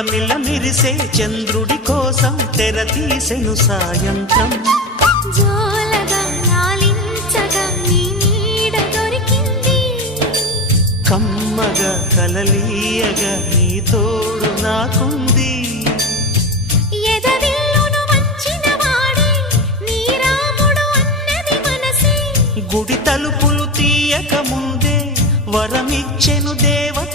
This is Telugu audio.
మిలమిల మిరిసే చంద్రుడి కోసం తెర తీసెను సాయంత్రం. జోలగా లాలించగా నీ నీడ దొరికింది, కమ్మగా కలలీయగా నీ తోడు నాకుంది. ఎదవిల్లును వంచిన వాడే నీ రాముడు అన్నది మనసే, గుడి తలుపులు తీయక ముందే వరమిచ్చెను దేవత